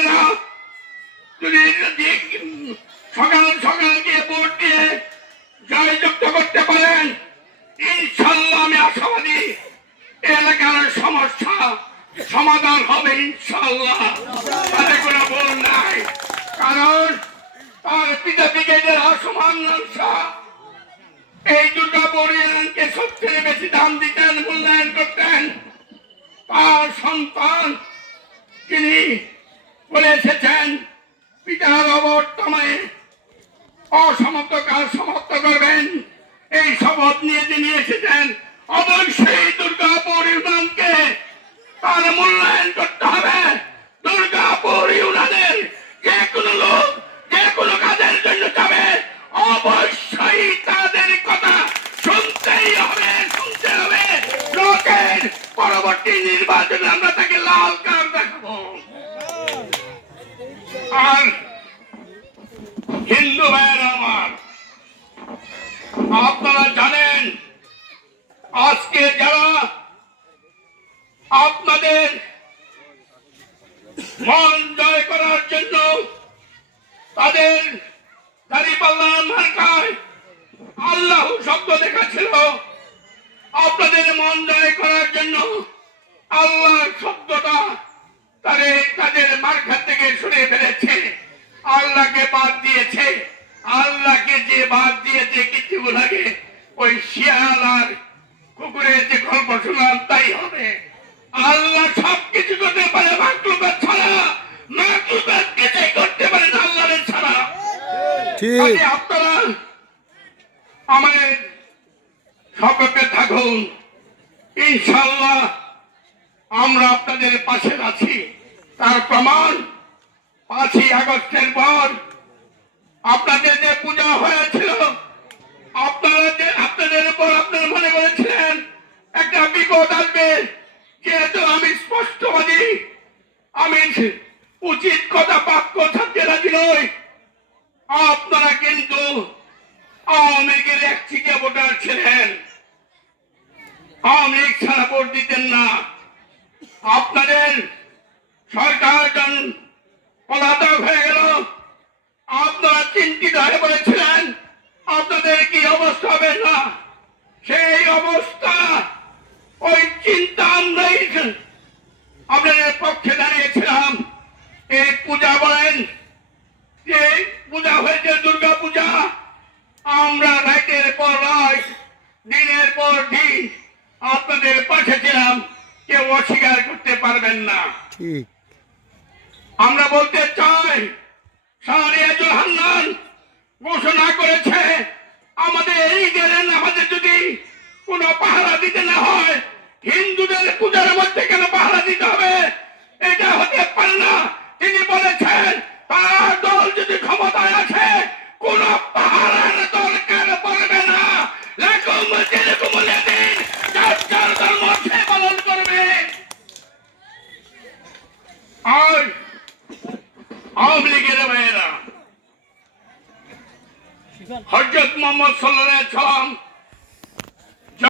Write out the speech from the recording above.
ভাইয়েরা যদি সকাল সকাল গিয়ে ভোট দিয়ে জয়যুক্ত করতে পারেন, ইনশাল্লাহ আমি আশাবাদী এলাকার সমস্যা সমাধান হবে ইনশাল্লাহ। তাতে কোনো ভুল নাই, কারণ তার পিতা ব্রিগেডিয়ার আসমান শাহ এই দুর্গাপুর ইউনিয়নকে সবচেয়ে বেশি দাম দিতেন, মূল্যায়ন করতেন। তার সন্তান তিনি বলে এসেছেন পিতার অবর্তমানে অসমাপ্ত কাজ সমাপ্ত করবেন, এই শপথ নিয়ে তিনি এসেছেন। অবশ্যই দুর্গাপুর ইউনিয়নকে তার মূল্যায়ন করতে হবে। দুর্গাপুর ইউনিয়নের যে কোনো লোক যে কোনো কাজের জন্য যাবে, অবশ্যই তাদের কথা শুনতেই হবে, শুনতে হবে। লোকের পরবর্তী নির্বাচনে আমরা তাকে লাল কার্ড দেখাবো। আর হিন্দু ভাইয়েরা আমার, আপনারা জানেন আজকে যারা আপনাদের মন জয় করার জন্য তাদের দাঁড়িপাল্লা মার্কায় আল্লাহ শব্দ দেখাচ্ছিল, আপনাদের মন জয় করার জন্য আল্লাহ শব্দটা তাদের মার্কা থেকে সরিয়ে ফেলেছে, আল্লাহকে বাদ দিয়েছে। আল্লাহকে যে বাদ দিয়েছে কিছুক্ষণ আগে ওই শিয়াল আর কুকুরের যে গল্প শুনলাম তাই হবে। আল্লাহ সবকিছু করতে পারে মাকলুকাত ছাড়া, মাকলুকাত কিছুই করতে পারে না আল্লাহর ছাড়া। আপনারা আমাদের সপক্ষে থাকুন, ইনশাআল্লাহ আমরা আপনাদের পাশে আছি। তার প্রমাণ 5ই আগস্টের পর আপনাদের যে পূজা হয়েছিল, আপনাদের উপর আপনারা মনে করেছিলেন একটা বিপদ আসবে। যেহেতু আমি স্পষ্টবাদী, আমি উচিত কথা বাক্য ছাড়তে রাজি নই। আপনারা কিন্তু আওয়ামী লীগের একচিকে ভোটার ছিলেন, আওয়ামী লীগ ছাড়া ভোট দিতেন না। আপনাদের সরকার পলাতক হয়ে গেল, আপনারা চিন্তিত হয়ে পড়েছিলেন আপনাদের কি অবস্থা হবে না। সেই অবস্থা ওই চিন্তা আমরাই আপনাদের পক্ষে দাঁড়িয়েছিলাম। এই পূজা বলেন যে পূজা হয়েছে দুর্গা পূজা, আমরা রাতের পর রাত দিনের পর দিন আপনাদের পাশে ছিলাম, কেউ অস্বীকার করতে পারবেন না। আমরা বলতে চাই শাহরিয়াজুল হান্নান ঘোষণা করেছে আমাদের এই গেলেন, আমাদের যদি কোনো পাহারা দিতে না হয়, হিন্দুদের পূজার মধ্যে কেন পাহারা দিতে হবে? এটা হতে পারে না। তিনি বলেছেন তার দল যদি ক্ষমতায় আছে কোন পাহারার দরকার পড়বে না। যার ধর্ম সে পালন করবে। আর আওয়ামী লীগের ভাইয়েরা, হযরত মুহাম্মদ সাল্লাল্লাহু আলাইহি ওয়াসাল্লাম